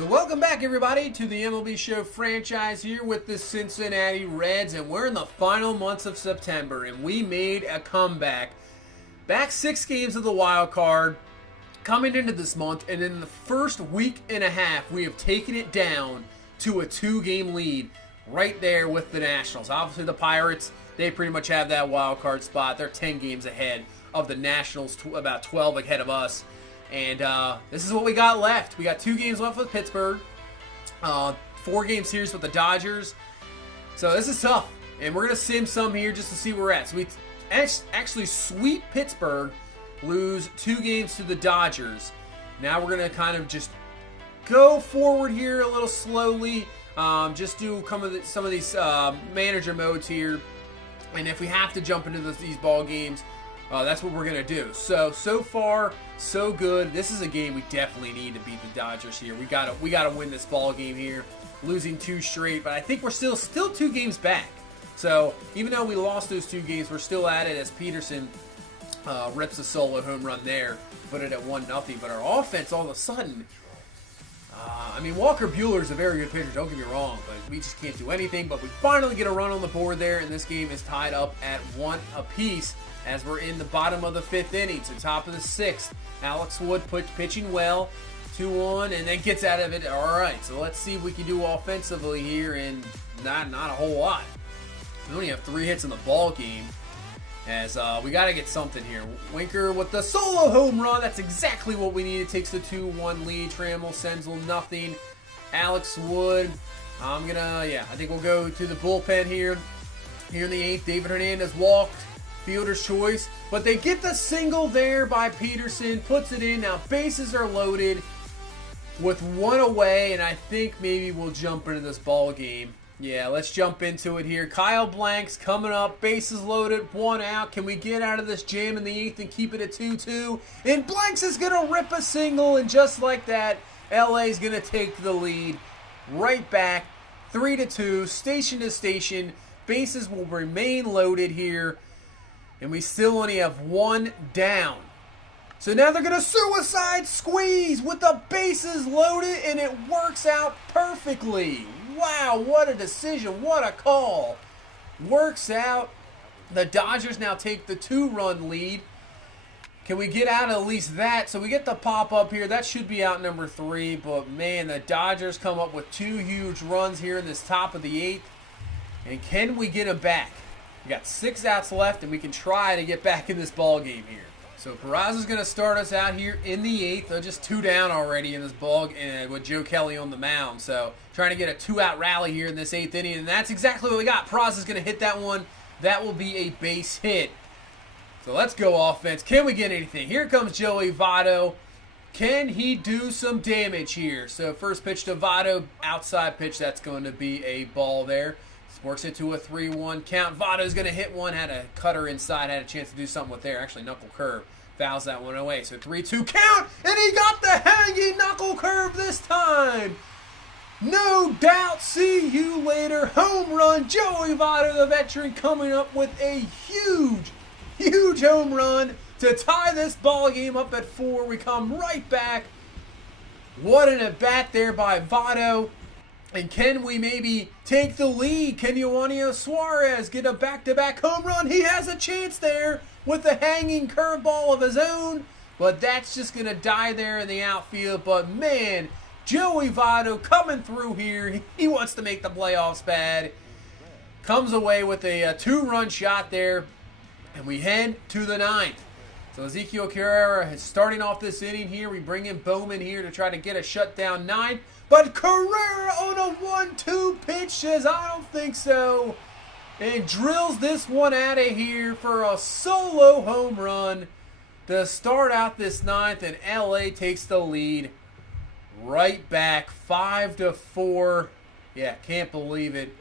So welcome back, everybody, to the MLB Show franchise here with the Cincinnati Reds, and we're in the final months of September, and we made a comeback. Back 6 games of the wild card coming into this month, and in the first week and a half, we have taken it down to a 2-game lead right there with the Nationals. Obviously, the Pirates, they pretty much have that wild card spot. They're 10 games ahead of the Nationals, about 12 ahead of us. And this is what we got left. We got 2 games left with Pittsburgh, 4-game series with the Dodgers. So this is tough, and we're going to sim some here just to see where we're at. So we actually sweep Pittsburgh, lose 2 games to the Dodgers. Now we're going to kind of just go forward here a little slowly, just do some of these manager modes here. And if we have to jump into these ball games, that's what we're going to do. So far, so good. This is a game we definitely need to beat the Dodgers here. We gotta win this ball game here. Losing 2 straight, but I think we're still 2 games back. So even though we lost those 2 games, we're still at it as Peterson rips a solo home run there, put it at 1-0. But our offense, all of a sudden, I mean, Walker Buehler's a very good pitcher, don't get me wrong, but we just can't do anything. But we finally get a run on the board there, and this game is tied up at 1 apiece as we're in the bottom of the 5th inning. So top of the 6th, Alex Wood pitching well, 2-1, and then gets out of it. All right, so let's see if we can do offensively here, and not a whole lot. We only have 3 hits in the ball game, as we got to get something here. Winker with the solo home run. That's exactly what we need. It takes the 2-1 lead. Trammell, Senzel, nothing. Alex Wood. I think we'll go to the bullpen here. Here in the 8th, David Hernandez walked. Fielder's choice, but they get the single there by Peterson, puts it in. Now bases are loaded with 1 away, and I think maybe we'll jump into this ball game. Yeah, let's jump into it here. Kyle Blank's coming up, bases loaded, 1 out. Can we get out of this jam in the 8th and keep it at 2-2? And Blanks is going to rip a single, and just like that, LA's going to take the lead right back, 3-2, station to station. Bases will remain loaded here. And we still only have 1 down. So now they're going to suicide squeeze with the bases loaded, and it works out perfectly. Wow, what a decision. What a call. Works out. The Dodgers now take the 2-run lead. Can we get out at least that? So we get the pop up here. That should be out number 3. But, man, the Dodgers come up with 2 huge runs here in this top of the 8th. And can we get them back? We got 6 outs left, and we can try to get back in this ball game here. So Peraza's going to start us out here in the 8th. They're just 2 down already in this ball, and with Joe Kelly on the mound. So trying to get a 2-out rally here in this 8th inning, and that's exactly what we got. Peraza's going to hit that one. That will be a base hit. So let's go offense. Can we get anything? Here comes Joey Votto. Can he do some damage here? So first pitch to Votto, outside pitch. That's going to be a ball there. Works it to a 3-1 count. Votto's going to hit one. Had a cutter inside. Had a chance to do something with there. Actually, knuckle curve. Fouls that one away. So 3-2 count. And he got the hanging knuckle curve this time. No doubt. See you later. Home run. Joey Votto, the veteran, coming up with a huge home run to tie this ball game up at 4. We come right back. What an at-bat there by Votto. And can we maybe take the lead? Can Eugenio Suarez get a back-to-back home run? He has a chance there with the hanging curveball of his own. But that's just going to die there in the outfield. But, man, Joey Votto coming through here. He wants to make the playoffs bad. Comes away with a 2-run shot there. And we head to the 9th. So Ezekiel Carrera is starting off this inning here. We bring in Bowman here to try to get a shutdown 9. But Carrera on a 1-2 pitch says, I don't think so. And drills this one out of here for a solo home run to start out this 9th. And LA takes the lead right back, 5-4. Yeah, can't believe it.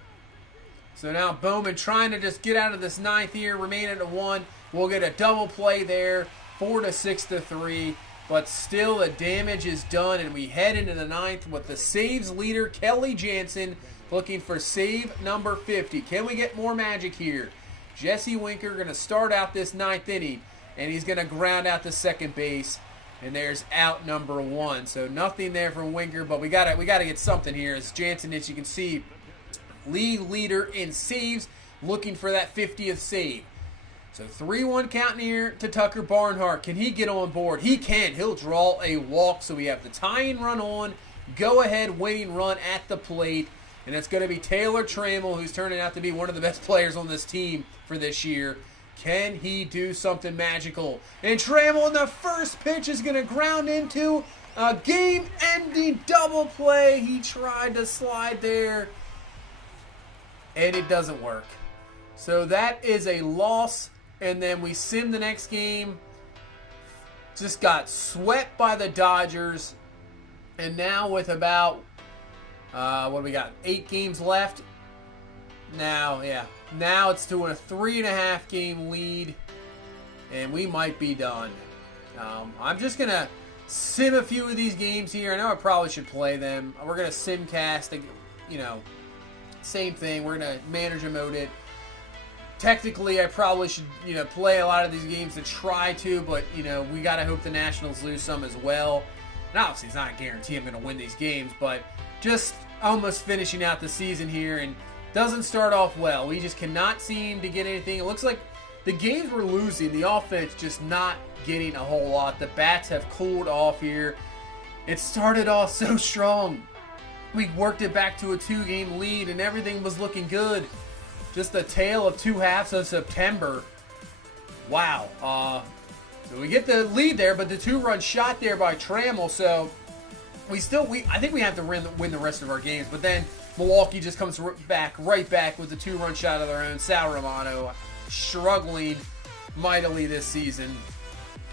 So now Bowman trying to just get out of this 9th here, remain at a 1. We'll get a double play there, 4-6-3. But still, the damage is done, and we head into the 9th with the saves leader, Kelly Jansen, looking for save number 50. Can we get more magic here? Jesse Winker going to start out this 9th inning, and he's going to ground out to second base. And there's out number 1. So nothing there from Winker, but we gotta get something here. As Jansen, as you can see, league leader in saves, looking for that 50th save. So 3-1 count here to Tucker Barnhart. Can he get on board? He can. He'll draw a walk. So we have the tying run on, go ahead winning run at the plate. And it's going to be Taylor Trammell, who's turning out to be one of the best players on this team for this year. Can he do something magical? And Trammell in the first pitch is going to ground into a game-ending double play. He tried to slide there, and it doesn't work. So that is a loss. And then we sim the next game. Just got swept by the Dodgers. And now with about, what do we got? 8 games left. Now it's to a 3.5 game lead. And we might be done. I'm just going to sim a few of these games here. I know I probably should play them. We're going to simcast, same thing. We're going to manager mode it. Technically, I probably should, play a lot of these games to try to, but, we got to hope the Nationals lose some as well. And obviously, it's not a guarantee I'm going to win these games, but just almost finishing out the season here, and doesn't start off well. We just cannot seem to get anything. It looks like the games we're losing, the offense just not getting a whole lot. The bats have cooled off here. It started off so strong. We worked it back to a 2-game lead, and everything was looking good. Just the tale of 2 halves of September. Wow. So we get the lead there, but the 2-run shot there by Trammell. So I think we have to win the rest of our games. But then Milwaukee just comes right back with the 2-run shot of their own. Sal Romano struggling mightily this season.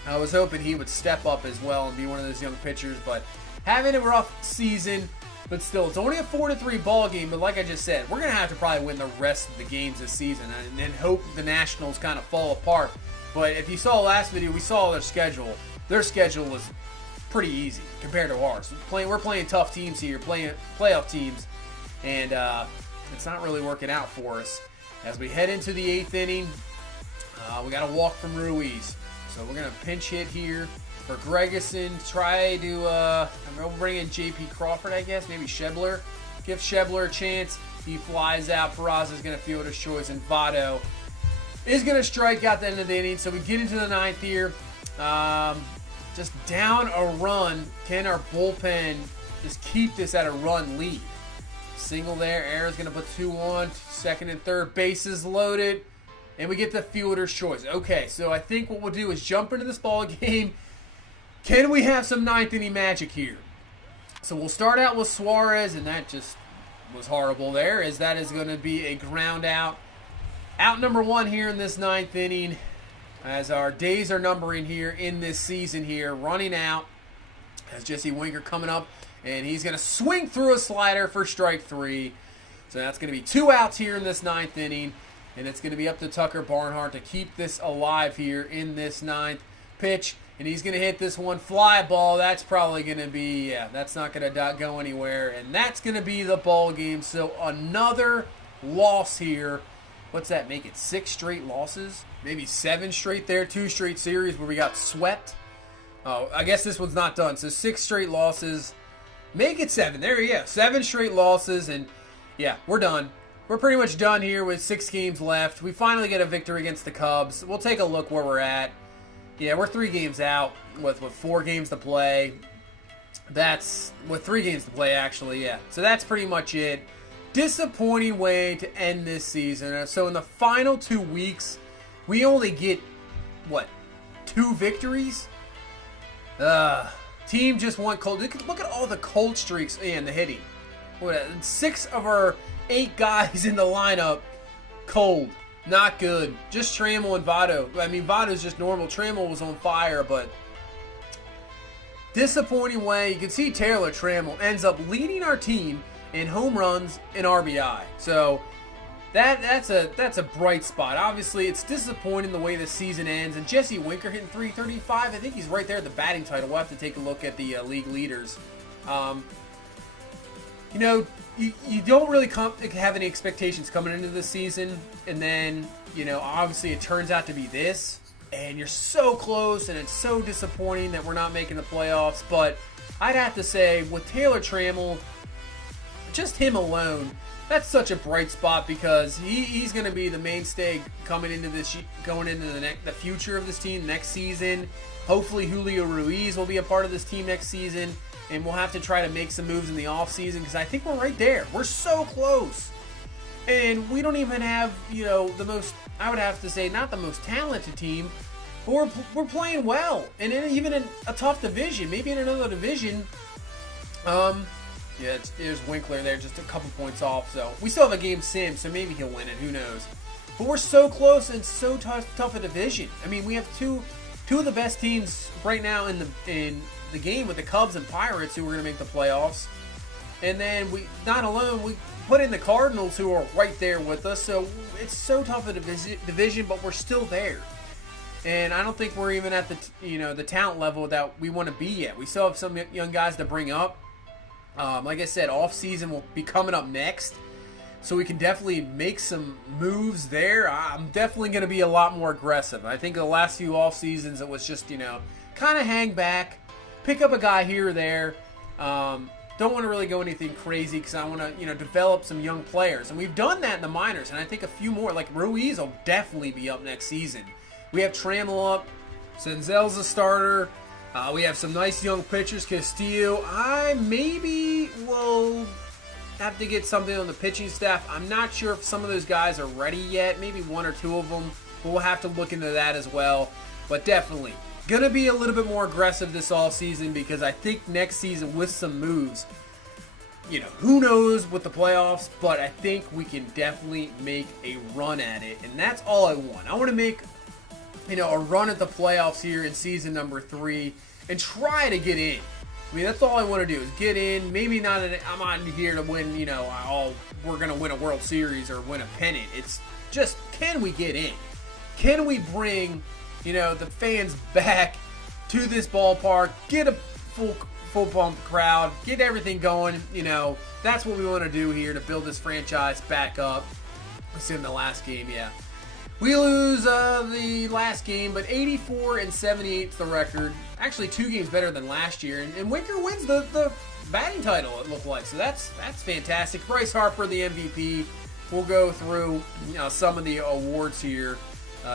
I was hoping he would step up as well and be one of those young pitchers, but having a rough season. But still, it's only a 4-3 ball game. But like I just said, we're going to have to probably win the rest of the games this season and hope the Nationals kind of fall apart. But if you saw last video, we saw their schedule. Their schedule was pretty easy compared to ours. We're playing tough teams here, playing playoff teams, and it's not really working out for us. As we head into the 8th inning, we got a walk from Ruiz. So we're going to pinch hit here for Gregerson. Try to bring in J.P. Crawford, I guess. Maybe Shebler. Give Shebler a chance. He flies out. Peraza's going to field his choice. And Votto is going to strike out the end of the inning. So we get into the 9th here. Just down a run. Can our bullpen just keep this at a run lead? Single there. Aaron's going to put 2 on. Second and third. Bases loaded. And we get the fielder's choice. Okay, so I think what we'll do is jump into this ball game. Can we have some 9th inning magic here? So we'll start out with Suarez, and that just was horrible there, as that is going to be a ground out. Out number 1 here in this 9th inning, as our days are numbering here in this season here, running out. As Jesse Winker coming up, and he's going to swing through a slider for strike 3. So that's going to be 2 outs here in this 9th inning, and it's going to be up to Tucker Barnhart to keep this alive here in this 9th pitch. And he's going to hit this one fly ball. That's probably going to be, that's not going to go anywhere. And that's going to be the ball game. So another loss here. What's that make it? 6 straight losses? Maybe 7 straight there. 2 straight series where we got swept. Oh, I guess this one's not done. So 6 straight losses. Make it 7. There you go. 7 straight losses. And yeah, we're done. We're pretty much done here with 6 games left. We finally get a victory against the Cubs. We'll take a look where we're at. Yeah, we're 3 games out with 4 games to play. That's with 3 games to play, actually, yeah. So that's pretty much it. Disappointing way to end this season. So in the final 2 weeks, we only get, 2 victories? Team just won cold. Look at all the cold streaks and the hitting. 6 of our 8 guys in the lineup cold. Not good. Just Trammell and Votto. I mean, Votto's just normal. Trammell was on fire, but disappointing way. You can see Taylor Trammell ends up leading our team in home runs and RBI. So that's a bright spot. Obviously, it's disappointing the way the season ends. And Jesse Winker hitting .335. I think he's right there at the batting title. We'll have to take a look at the league leaders. You don't really have any expectations coming into this season, and then, obviously it turns out to be this. and you're so close, and it's so disappointing that we're not making the playoffs. But I'd have to say, with Taylor Trammell, just him alone, that's such a bright spot because he's going to be the mainstay going into the future of this team next season. Hopefully Julio Ruiz will be a part of this team next season, and we'll have to try to make some moves in the offseason because I think we're right there. We're so close. And we don't even have, the most, I would have to say, not the most talented team, but we're playing well. And even in a tough division, maybe in another division, yeah, there's Winkler there, just a couple points off. So we still have a game sim, so maybe he'll win it. Who knows? But we're so close and so tough a division. I mean, we have two of the best teams right now in the game with the Cubs and Pirates, who are going to make the playoffs. And then we put in the Cardinals, who are right there with us. So it's so tough a division, but we're still there. And I don't think we're even at the talent level that we want to be yet. We still have some young guys to bring up. Like I said, off season will be coming up next, so we can definitely make some moves there. I'm definitely going to be a lot more aggressive. I think the last few off seasons it was just kind of hang back, pick up a guy here or there. Don't want to really go anything crazy because I want to develop some young players, and we've done that in the minors. And I think a few more, like Ruiz, will definitely be up next season. We have Trammell up, Senzel's a starter. We have some nice young pitchers. Castillo, I maybe will have to get something on the pitching staff. I'm not sure if some of those guys are ready yet. Maybe one or two of them. But we'll have to look into that as well. But definitely going to be a little bit more aggressive this offseason because I think next season with some moves, who knows with the playoffs, but I think we can definitely make a run at it. And that's all I want. I want to make a run at the playoffs here in season number 3 and try to get in. I mean, that's all I want to do is get in. Maybe not. I'm not here to win. We're gonna win a World Series or win a pennant. It's just, can we get in? Can we bring the fans back to this ballpark? Get a full pump crowd. Get everything going. That's what we want to do here to build this franchise back up. It's in the last game, yeah. We lose the last game, but 84-78 is the record. Actually, 2 games better than last year, and Winker wins the batting title, it looked like. So that's fantastic. Bryce Harper, the MVP. We'll go through some of the awards here.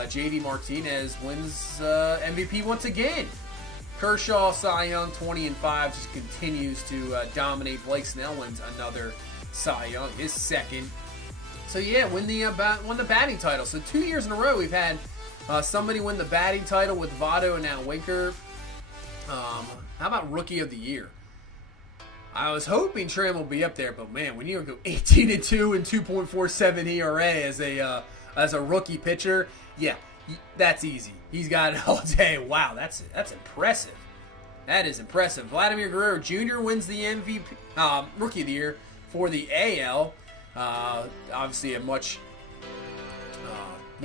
J.D. Martinez wins MVP once again. Kershaw, Cy Young, 20-5, just continues to dominate. Blake Snell wins another Cy Young, his second. So yeah, won the batting title. So 2 years in a row we've had somebody win the batting title with Votto and now Winker. How about Rookie of the Year? I was hoping Trammell will be up there, but man, when you go 18-2 and 2.47 ERA as a rookie pitcher, yeah, that's easy. He's got it all day. Wow, that's impressive. That is impressive. Vladimir Guerrero Jr. wins the MVP, Rookie of the Year for the AL. Obviously one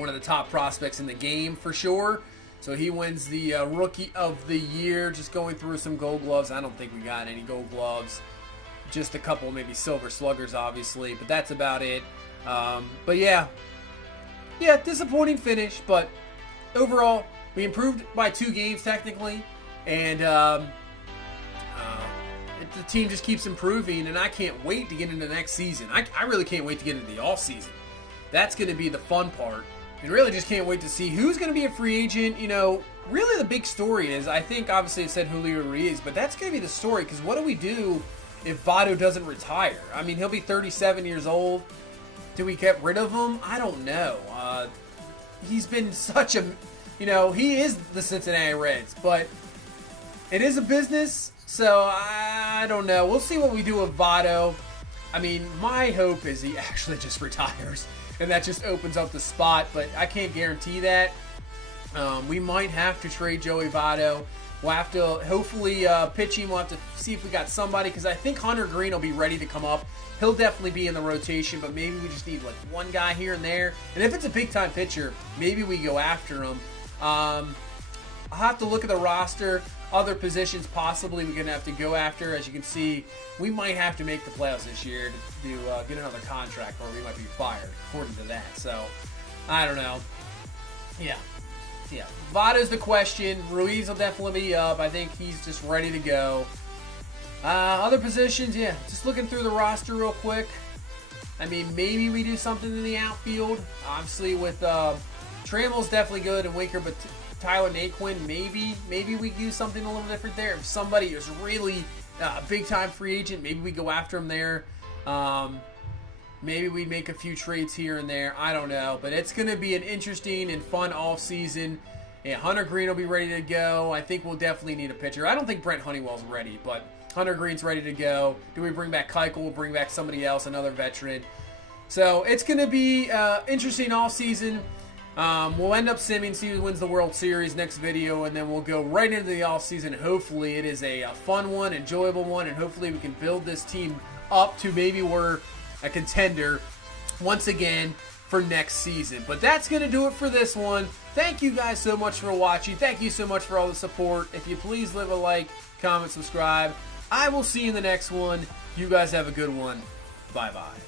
of the top prospects in the game for sure. So he wins the Rookie of the Year. Just going through some Gold Gloves. I don't think we got any Gold Gloves. Just a couple maybe Silver Sluggers, obviously. But that's about it. But yeah, disappointing finish. But overall, we improved by 2 games technically. And the team just keeps improving, and I can't wait to get into the next season. I really can't wait to get into the off season. That's going to be the fun part. And really just can't wait to see who's going to be a free agent. Really the big story is, I think obviously it said Julio Ruiz, but that's going to be the story, because what do we do if Votto doesn't retire? I mean, he'll be 37 years old. Do we get rid of him? I don't know. He's been such a, he is the Cincinnati Reds, but it is a business. So, I don't know. We'll see what we do with Votto. I mean, my hope is he actually just retires, and that just opens up the spot, but I can't guarantee that. We might have to trade Joey Votto. We'll have to, hopefully, pitching. We'll have to see if we got somebody, because I think Hunter Green will be ready to come up. He'll definitely be in the rotation, but maybe we just need, like, one guy here and there. And if it's a big-time pitcher, maybe we go after him. I'll have to look at the roster. Other positions possibly we're going to have to go after. As you can see, we might have to make the playoffs this year to get another contract, or we might be fired, according to that. So, I don't know. Yeah. Yeah, Votto's the question. Ruiz will definitely be up. I think he's just ready to go. Other positions, yeah, just looking through the roster real quick. I mean, maybe we do something in the outfield. Obviously, with Trammell's definitely good and Winker, but Tyler Naquin, maybe we do something a little different there. If somebody is really a big-time free agent, maybe we go after him there. Maybe we make a few trades here and there. I don't know. But it's going to be an interesting and fun offseason. Yeah, Hunter Green will be ready to go. I think we'll definitely need a pitcher. I don't think Brent Honeywell's ready, but Hunter Green's ready to go. Do we bring back Keuchel? We'll bring back somebody else, another veteran. So it's going to be interesting offseason. We'll end up simming, see who wins the World Series next video, and then we'll go right into the offseason. Hopefully it is a fun one, enjoyable one, and hopefully we can build this team up to maybe we're a contender once again for next season. But that's going to do it for this one. Thank you guys so much for watching. Thank you so much for all the support. If you please leave a like, comment, subscribe. I will see you in the next one. You guys have a good one. Bye-bye.